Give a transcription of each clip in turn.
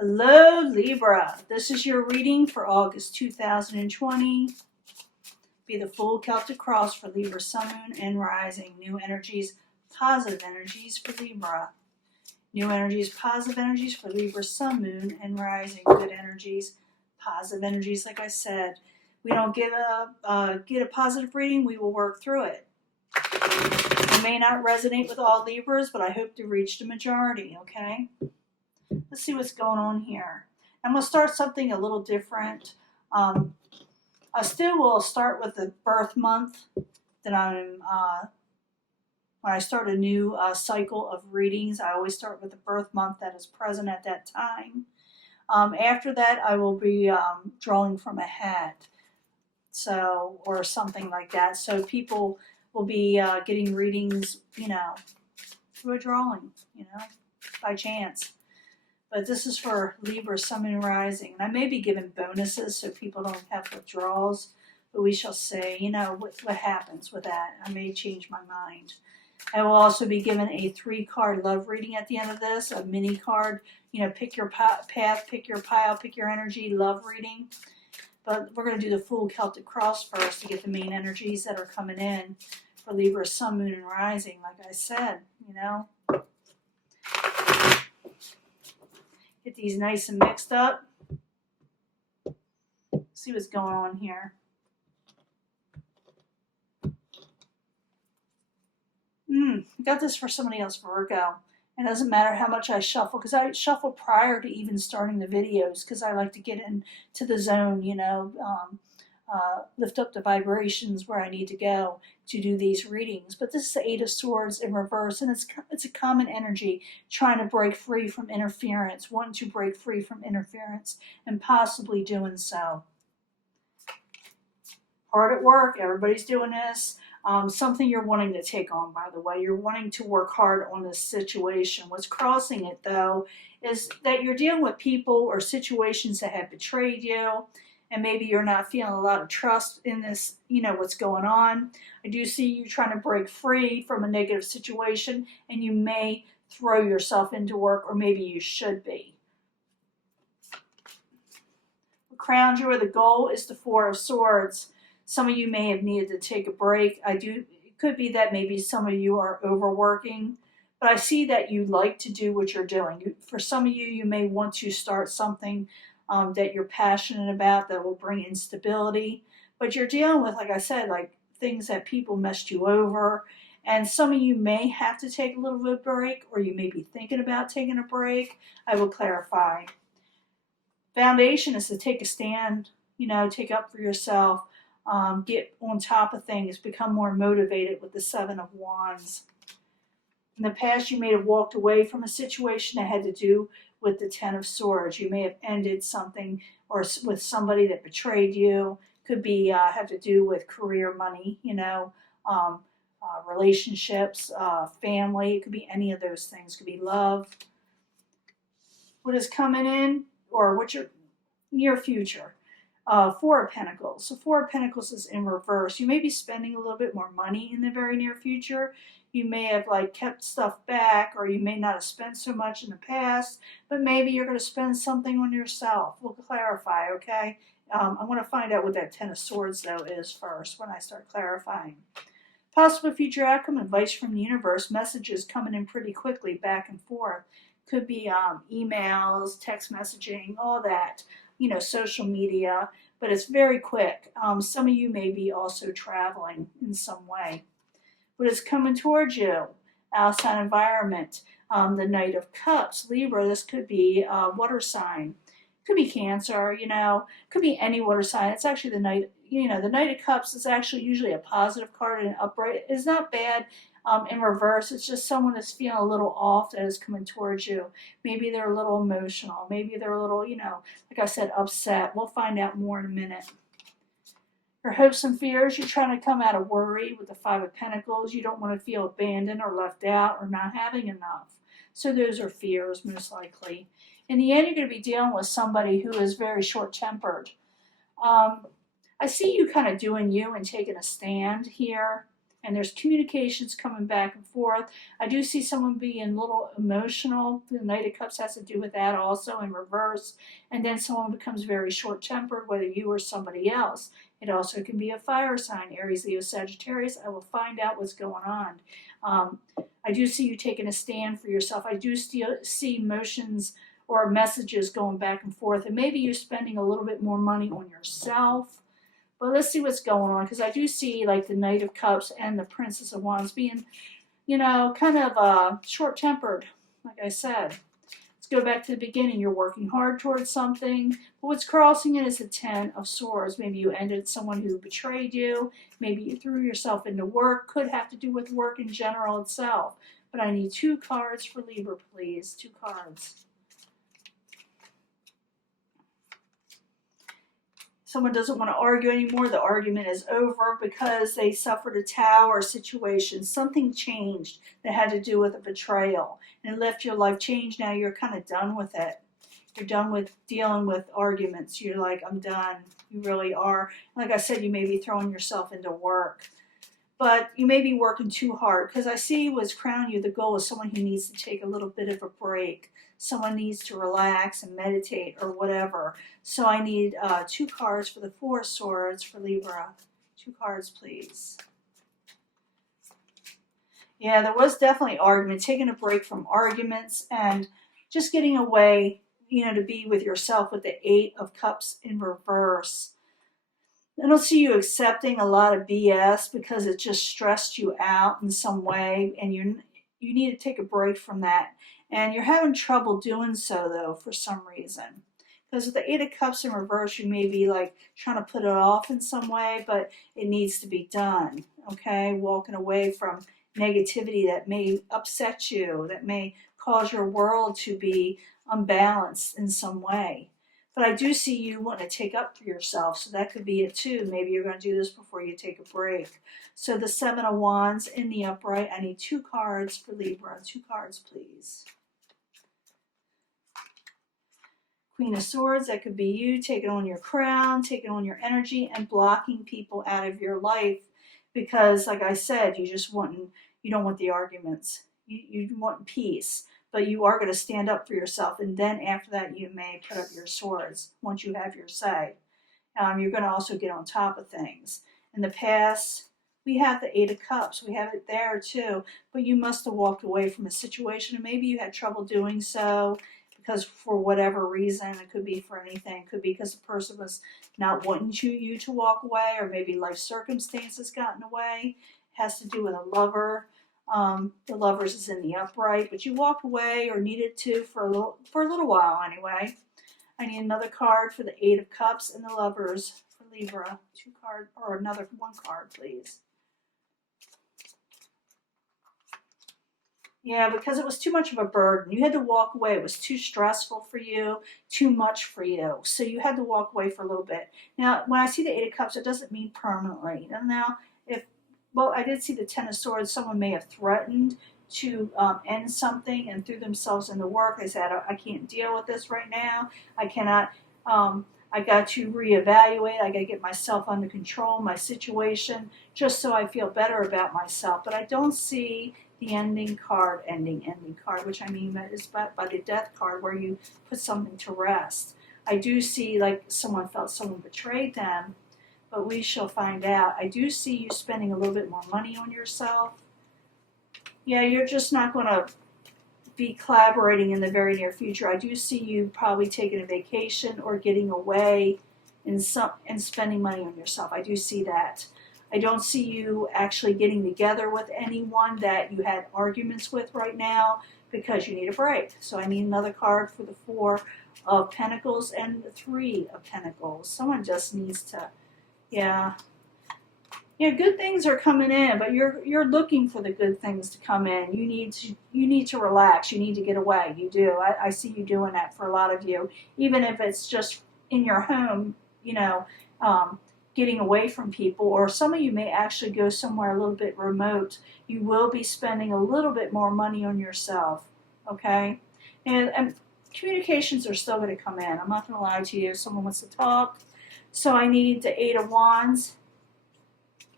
Hello, Libra. This is your reading for August 2020. Be the full Celtic Cross for Libra, Sun, Moon, and Rising. New energies, positive energies for Libra. New energies, positive energies for Libra, Sun, Moon, and Rising. Good energies, positive energies. Like I said, we don't get a positive reading. We will work through it. It may not resonate with all Libras, but I hope to reach the majority. Okay. Let's see what's going on here. I'm going to start something a little different. I still will start with the birth month that when I start a new cycle of readings, I always start with the birth month that is present at that time. After that, I will be drawing from a hat, or something like that. So people will be getting readings, through a drawing, by chance. But this is for Libra, Sun, and Rising. And I may be giving bonuses so people don't have withdrawals. But we shall see, what happens with that. I may change my mind. I will also be given a 3-card love reading at the end of this. A mini card, pick your path, pick your pile, pick your energy, love reading. But we're going to do the full Celtic Cross first to get the main energies that are coming in for Libra, Sun, Moon, and Rising. Like I said, Get these nice and mixed up. See what's going on here. Got this for somebody else, Virgo. It doesn't matter how much I shuffle, because I shuffle prior to even starting the videos, because I like to get into the zone, lift up the vibrations where I need to go to do these readings. But this is the 8 of Swords in reverse, and it's a common energy, trying to break free from interference, wanting to break free from interference, and possibly doing so. Hard at work, everybody's doing this. Something you're wanting to take on, by the way. You're wanting to work hard on this situation. What's crossing it, though, is that you're dealing with people or situations that have betrayed you, and maybe you're not feeling a lot of trust in this, what's going on. I do see you trying to break free from a negative situation, and you may throw yourself into work, or maybe you should be. What crowns you, or the goal, is the 4 of Swords. Some of you may have needed to take a break. It could be that maybe some of you are overworking, but I see that you like to do what you're doing. For some of you, you may want to start something that you're passionate about that will bring instability. But you're dealing with, like I said, like things that people messed you over. And some of you may have to take a little bit of a break, or you may be thinking about taking a break. I will clarify. Foundation is to take a stand, take up for yourself. Get on top of things, become more motivated with the 7 of Wands. In the past, you may have walked away from a situation that had to do with the 10 of Swords. You may have ended something or with somebody that betrayed you. Could be have to do with career, money, relationships, family. It could be any of those things. It could be love. What is coming in, or what's your near future? 4 of Pentacles. So 4 of Pentacles is in reverse. You may be spending a little bit more money in the very near future. You may have kept stuff back, or you may not have spent so much in the past, but maybe you're going to spend something on yourself. We'll clarify, okay? I'm going to find out what that 10 of Swords, though, is first when I start clarifying. Possible future outcome, advice from the universe, messages coming in pretty quickly, back and forth. Could be emails, text messaging, all that. Social media, but it's very quick. Some of you may be also traveling in some way. What is coming towards you? Outside environment. The Knight of Cups. Libra, this could be a water sign. Could be Cancer, could be any water sign. It's actually the Knight, the Knight of Cups is actually usually a positive card, and upright. It's not bad. In reverse, it's just someone that's feeling a little off that is coming towards you. Maybe they're a little emotional. Maybe they're a little, like I said, upset. We'll find out more in a minute. Your hopes and fears, you're trying to come out of worry with the 5 of Pentacles. You don't want to feel abandoned or left out or not having enough. So those are fears, most likely. In the end, you're going to be dealing with somebody who is very short-tempered. I see you kind of doing you and taking a stand here. And there's communications coming back and forth. I do see someone being a little emotional. The Knight of Cups has to do with that also in reverse. And then someone becomes very short-tempered, whether you or somebody else. It also can be a fire sign, Aries, Leo, Sagittarius. I will find out what's going on. I do see you taking a stand for yourself. I do still see motions or messages going back and forth. And maybe you're spending a little bit more money on yourself. But let's see what's going on, because I do see like the Knight of Cups and the Princess of Wands being, kind of short-tempered, like I said. Let's go back to the beginning. You're working hard towards something, but what's crossing it is the Ten of Swords. Maybe you ended someone who betrayed you. Maybe you threw yourself into work. Could have to do with work in general itself. But I need 2 cards for Libra, please. 2 cards. Someone doesn't want to argue anymore. The argument is over because they suffered a tower situation. Something changed that had to do with a betrayal and left your life changed. Now you're kind of done with it. You're done with dealing with arguments. You're like, I'm done. You really are. Like I said, you may be throwing yourself into work. But you may be working too hard, because I see what's crowning you. The goal is someone who needs to take a little bit of a break. Someone needs to relax and meditate or whatever. So I need 2 cards for the 4 of Swords for Libra. 2 cards, please. Yeah, there was definitely argument. Taking a break from arguments and just getting away, to be with yourself with the 8 of Cups in reverse. I don't see you accepting a lot of BS because it just stressed you out in some way, and you need to take a break from that. And you're having trouble doing so, though, for some reason. Because with the 8 of Cups in reverse, you may be like trying to put it off in some way, but it needs to be done, okay? Walking away from negativity that may upset you, that may cause your world to be unbalanced in some way. But I do see you wanting to take up for yourself, so that could be it too. Maybe you're going to do this before you take a break. So the 7 of Wands in the upright. I need 2 cards for Libra. 2 cards, please. Queen of Swords, that could be you taking on your crown, taking on your energy, and blocking people out of your life. Because, like I said, you don't want the arguments. You want peace. But you are going to stand up for yourself, and then after that you may put up your swords once you have your say. You're going to also get on top of things. In the past, we have the 8 of Cups. We have it there too, but you must have walked away from a situation, and maybe you had trouble doing so because for whatever reason. It could be for anything. It could be because the person was not wanting you to walk away, or maybe life circumstances got in the way. It has to do with a lover. The Lovers is in the upright, but you walked away or needed to for a little while anyway. I need another card for the 8 of Cups and the Lovers for Libra. 2 cards, or another 1 card, please. Yeah, because it was too much of a burden. You had to walk away. It was too stressful for you, too much for you. So you had to walk away for a little bit. Now, when I see the 8 of Cups, it doesn't mean permanently. And now, well, I did see the 10 of Swords. Someone may have threatened to end something and threw themselves into work. They said, I can't deal with this right now. I cannot, I got to reevaluate. I got to get myself under control, my situation, just so I feel better about myself. But I don't see the ending card, which I mean that is by the Death card, where you put something to rest. I do see like someone felt someone betrayed them, but we shall find out. I do see you spending a little bit more money on yourself. Yeah, you're just not going to be collaborating in the very near future. I do see you probably taking a vacation or getting away and spending money on yourself. I do see that. I don't see you actually getting together with anyone that you had arguments with right now, because you need a break. So I need another card for the 4 of Pentacles and the 3 of Pentacles. Someone just needs to, yeah, good things are coming in, but you're looking for the good things to come in. You need to relax. You need to get away. You do. I see you doing that for a lot of you, even if it's just in your home. Getting away from people, or some of you may actually go somewhere a little bit remote. You will be spending a little bit more money on yourself, okay? And communications are still going to come in. I'm not going to lie to you. Someone wants to talk. So I need the 8 of Wands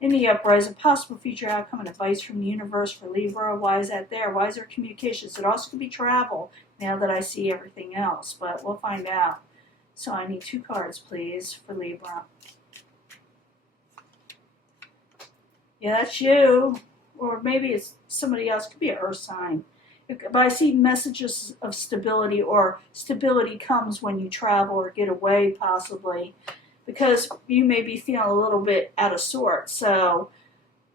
In the upright is a possible future outcome and advice from the universe for Libra. Why is that there? Why is there communications? It also could be travel, now that I see everything else, but we'll find out. So I need 2 cards, please, for Libra. Yeah, that's you. Or maybe it's somebody else. It could be an earth sign. But I see messages of stability, or stability comes when you travel or get away, possibly, because you may be feeling a little bit out of sorts. So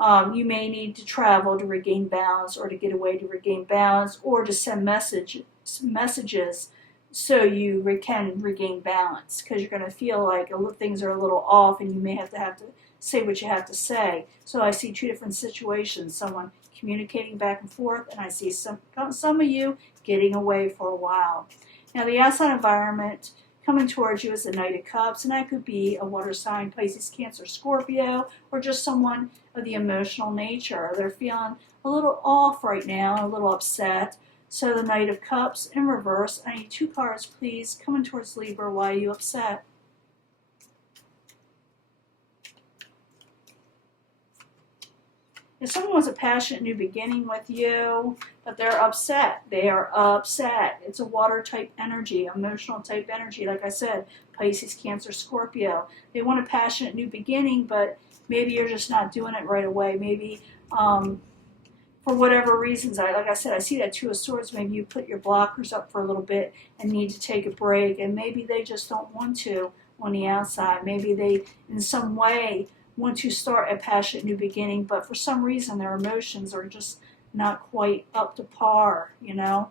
you may need to travel to regain balance, or to get away to regain balance, or to send messages so you can regain balance, because you're going to feel like things are a little off, and you may have to say what you have to say. So I see 2 different situations: someone communicating back and forth, and I see some of you getting away for a while. Now, the outside environment coming towards you is the Knight of Cups, and that could be a water sign, Pisces, Cancer, Scorpio, or just someone of the emotional nature. They're feeling a little off right now, a little upset. So the Knight of Cups in reverse. I need 2 cards, please, coming towards Libra. Why are you upset? If someone wants a passionate new beginning with you, but they're upset, they are upset. It's a water type energy, emotional type energy. Like I said, Pisces, Cancer, Scorpio. They want a passionate new beginning, but maybe you're just not doing it right away. Maybe for whatever reasons, like I said, I see that 2 of Swords. Maybe you put your blockers up for a little bit and need to take a break, and maybe they just don't want to on the outside. Maybe they, in some way, want to start a passionate new beginning, but for some reason their emotions are just not quite up to par, you know.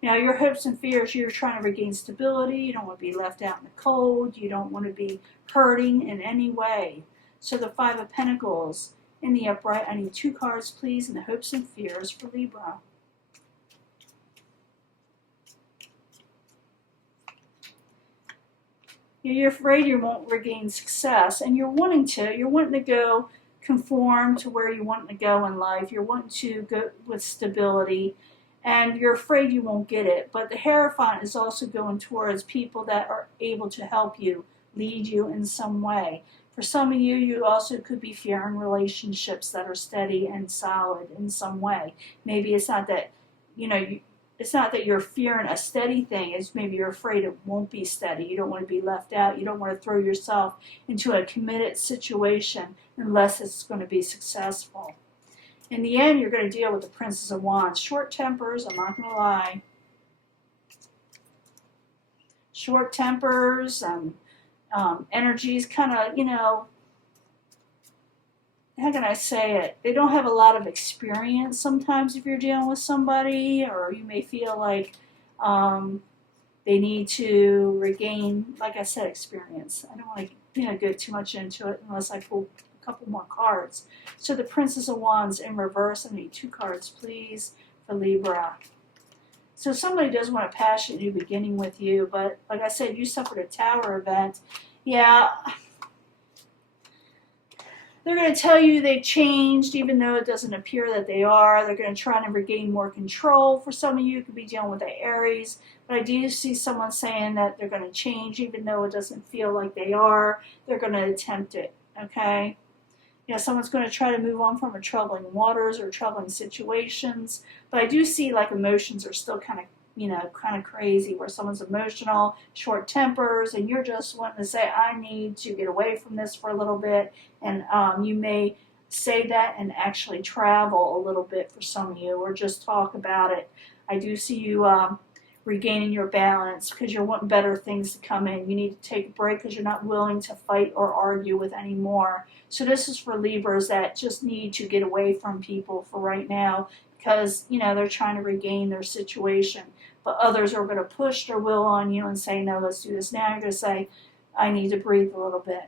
Now, your hopes and fears, you're trying to regain stability. You don't want to be left out in the cold. You don't want to be hurting in any way. So the 5 of Pentacles in the upright. I need 2 cards, please, in the hopes and fears for Libra. You're afraid you won't regain success, and you're wanting to go conform to where you want to go in life. You're wanting to go with stability, and you're afraid you won't get it. But the Hierophant is also going towards people that are able to help you, lead you in some way. For some of you, you also could be fearing relationships that are steady and solid in some way. Maybe it's not that, it's not that you're fearing a steady thing. It's maybe you're afraid it won't be steady. You don't want to be left out. You don't want to throw yourself into a committed situation unless it's going to be successful. In the end, you're going to deal with the Princess of Wands. Short tempers, I'm not going to lie. Short tempers and energies kind of, how can I say it? They don't have a lot of experience sometimes if you're dealing with somebody, or you may feel like they need to regain, like I said, experience. I don't want to go too much into it unless I pull a couple more cards. So the Princess of Wands in reverse. I need 2 cards, please, for Libra. So somebody does want a passionate new beginning with you, but like I said, you suffered a tower event. Yeah. They're going to tell you they've changed, even though it doesn't appear that they are. They're going to try to regain more control. For some of you, it could be dealing with the Aries. But I do see someone saying that they're going to change, even though it doesn't feel like they are. They're going to attempt it, okay? Yeah, someone's going to try to move on from troubling waters or troubling situations. But I do see like emotions are still kind of crazy, where someone's emotional, short tempers, and you're just wanting to say, I need to get away from this for a little bit. And you may say that and actually travel a little bit for some of you, or just talk about it. I do see you regaining your balance because you're wanting better things to come in. You need to take a break because you're not willing to fight or argue with anymore. So this is for Libras that just need to get away from people for right now, because they're trying to regain their situation. But others are going to push their will on you and say, no, let's do this now. You're going to say, I need to breathe a little bit.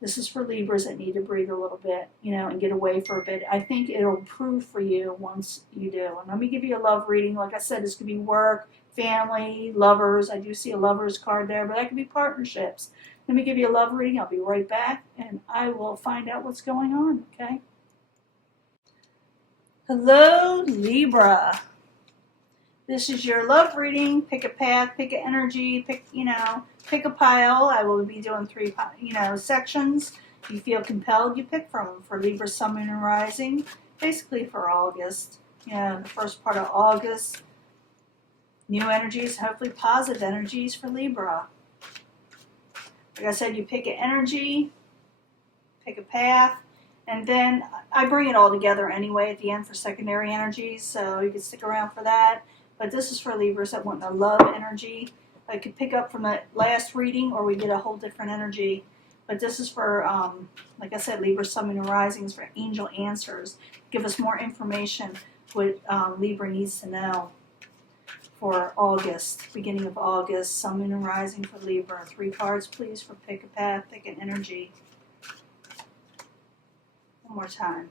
This is for Libras that need to breathe a little bit, and get away for a bit. I think it'll improve for you once you do. And let me give you a love reading. Like I said, this could be work, family, lovers. I do see a lover's card there, but that could be partnerships. Let me give you a love reading. I'll be right back, and I will find out what's going on, okay? Hello, Libra. This is your love reading. Pick a path, pick an energy, pick a pile. I will be doing 3, sections. If you feel compelled, you pick from them for Libra, Sun, Moon, and Rising, basically for August. The first part of August. New energies, hopefully positive energies for Libra. Like I said, you pick an energy, pick a path, and then I bring it all together anyway at the end for secondary energies, so you can stick around for that. But this is for Libras that want the love energy. I could pick up from the last reading, or we get a whole different energy. But this is for, like I said, Libra, Sun, Moon, and Rising is for angel answers. Give us more information what Libra needs to know for August, beginning of August, Sun, Moon, and Rising for Libra. 3 cards, please, for pick a path, pick an energy. One more time.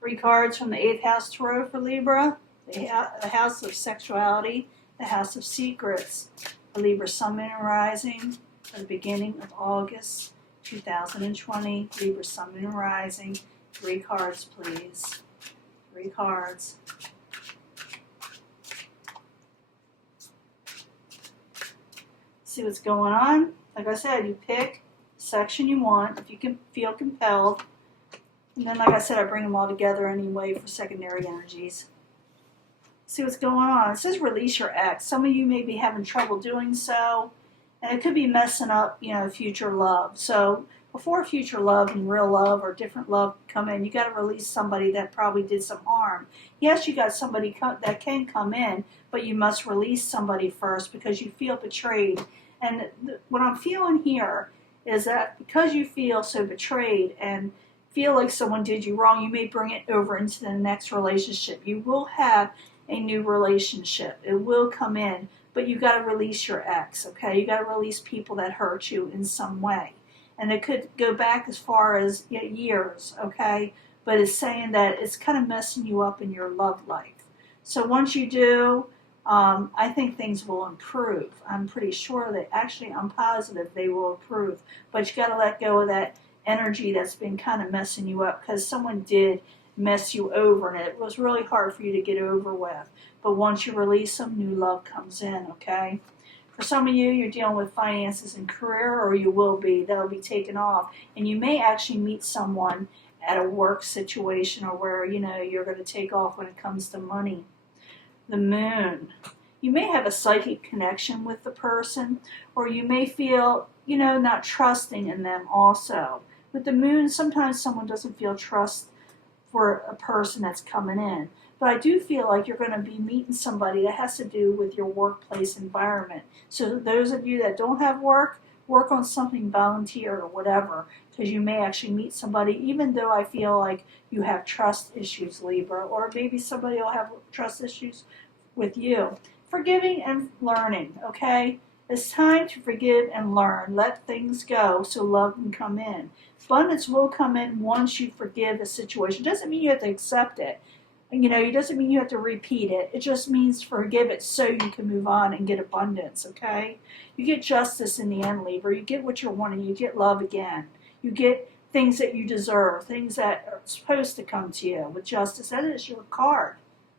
Three cards from the 8th house tarot for Libra. The house of sexuality, the house of secrets for Libra, Sun, Moon, and Rising for the beginning of August 2020. Libra, Sun, Moon, and Rising. 3 cards, please. 3 cards. See what's going on. Like I said, you pick the section you want if you can feel compelled. And then, like I said, I bring them all together anyway for secondary energies. See what's going on. It says release your ex. Some of you may be having trouble doing so, and it could be messing up, future love. So before future love and real love or different love come in, you got to release somebody that probably did some harm. Yes, you got somebody that can come in, but you must release somebody first because you feel betrayed. And what I'm feeling here is that because you feel so betrayed and feel like someone did you wrong, you may bring it over into the next relationship. You will have a new relationship. It will come in, but you got to release your ex, okay? You got to release people that hurt you in some way. And it could go back as far as years, okay? But it's saying that it's kind of messing you up in your love life. So once you do, I think things will improve. I'm pretty sure that, actually, I'm positive they will improve. But you got to let go of that energy that's been kind of messing you up because someone did mess you over and it was really hard for you to get over with. But once you release them, new love comes in, okay? For some of you, you're dealing with finances and career, or you will be. That'll be taken off. And you may actually meet someone at a work situation or where, you're going to take off when it comes to money. The moon. You may have a psychic connection with the person, or you may feel, not trusting in them also. With the moon, sometimes someone doesn't feel trust for a person that's coming in. But I do feel like you're going to be meeting somebody that has to do with your workplace environment. So those of you that don't have work on something, volunteer or whatever, because you may actually meet somebody, even though I feel like you have trust issues, Libra, or maybe somebody will have trust issues with you. Forgiving and learning, okay? It's time to forgive and learn. Let things go so love can come in. Abundance will come in once you forgive a situation. It doesn't mean you have to accept it. It doesn't mean you have to repeat it. It just means forgive it so you can move on and get abundance, okay? You get justice in the end, Libra. You get what you're wanting. You get love again. You get things that you deserve, things that are supposed to come to you with justice. That is your card,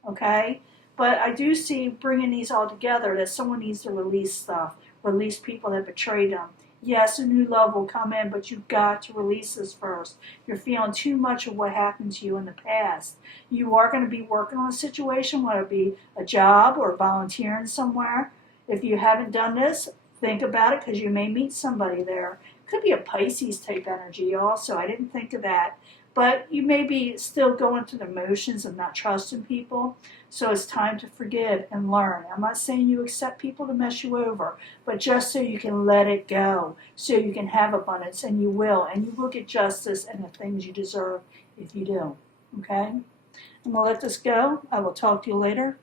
okay? But I do see bringing these all together that someone needs to release stuff, release people that betrayed them. Yes, a new love will come in, but you've got to release this first. You're feeling too much of what happened to you in the past. You are going to be working on a situation, whether it be a job or volunteering somewhere. If you haven't done this, think about it because you may meet somebody there. Could be a Pisces type energy also. I didn't think of that. But you may be still going through the motions of not trusting people. So it's time to forgive and learn. I'm not saying you accept people to mess you over, but just so you can let it go, so you can have abundance, and you will. And you will get justice and the things you deserve if you do. Okay? I'm going to let this go. I will talk to you later.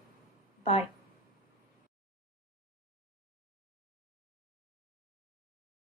Bye.